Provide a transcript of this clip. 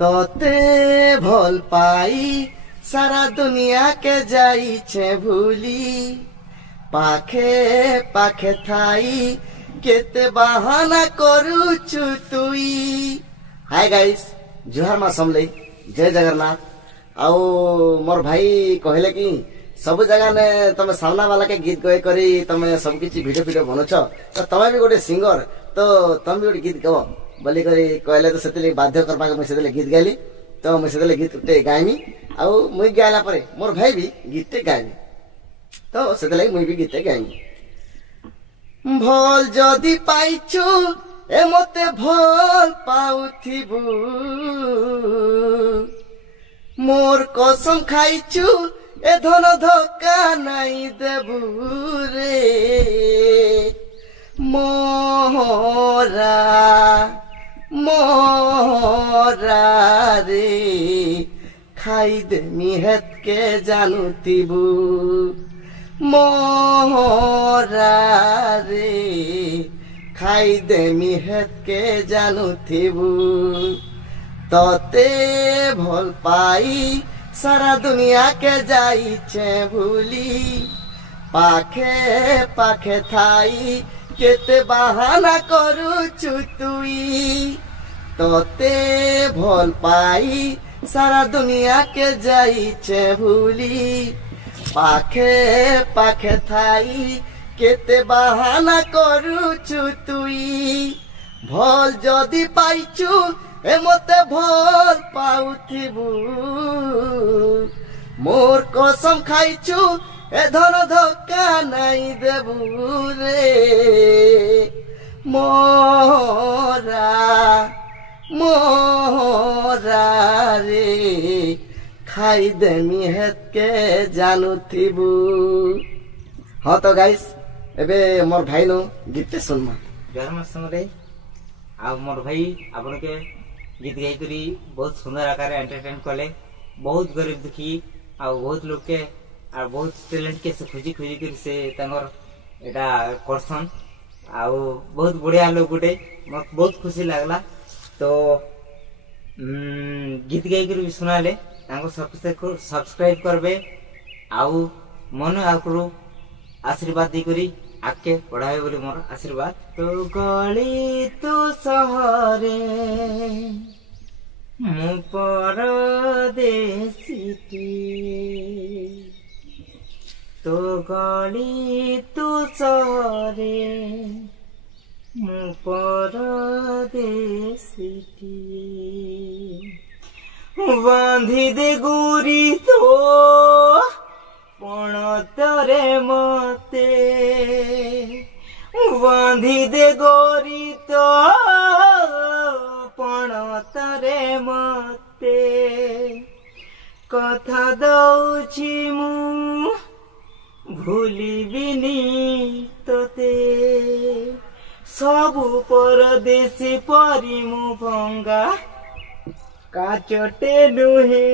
तोते भल पाई सारा दुनिया के जाइछे भूली पाखे पाखे थाई केते बहाना करूछु तुई। हाय गाइस, जुहार मा समले जय जगन्नाथ। आओ मोर भाई कहले कि सब जगह ने तमे सामना वाला के गीत गए करी तमे सब किछि वीडियो बनौछ तो तमे भी गोटे सिंगर तो तमे भी गोटे गीत गव बोली करी कहले तो सेतले बाध्य करबा के मैं सेतले गीत गाइली तो मैं सेतले गीत उठे गाइमी आउ मुई गायला परे मोर भाई भी गीत गाइमी तो सेतले मुई भी गीत गाइमी। भल जदि पाइछु ए मते भल पाउथिबु मोर कसम खाइछु ए धन धोखा नाई देबु रे मोरा मोरा रे खाई देमी हेत के जानुतिबु मोरा रे खाई देमी हेत के जानुतिबु। तोते भल पाई सारा दुनिया के जाइछे भूली पाखे पाखे थाई केते बहाना करूछु तुई। तोते भल पाई सारा दुनिया के जाइछे भूली पाखे पाखे थाई केते बहाना करूछु तुई। भल जदि पाइछु ए मते भल पाउथिबु मोर कसम खाइछु ए धन धोखा नाई देबु रे मोरा मोरा रे खाई देमी हेत के जानुथिबु। हाँ तो गाइस एबे मोर भाई नो गीत सुनमा जहर संगे आ मोर भाई आपन के गीत गाई करी बहुत सुंदर आकार एंटरटेन कले बहुत गरीब दुखी आ बहुत लोग के आ बहुत टैलेंट के से खोजी खोजी कर से तंगर एटा करसन आ बहुत बढ़िया लोग गुटे मत बहुत खुशी लागला तो गीत गाई कर सुनाले तांको सब्सक्राइब करबे आउ मन आकरो आशीर्वाद दी करी आके पढ़ाए बोली मोर आशीर्वाद। तो गली तो सहरे मु परदेसी तो गली तो सहरे मु परदेसी बांधी दे गुरी तो पणतरे मते बांधी दे गोरी तो पणतरे मते कथा दउछि मु भूलिबिनी तोते सबु परदेसी परि मु भंगा काचटे नुहे।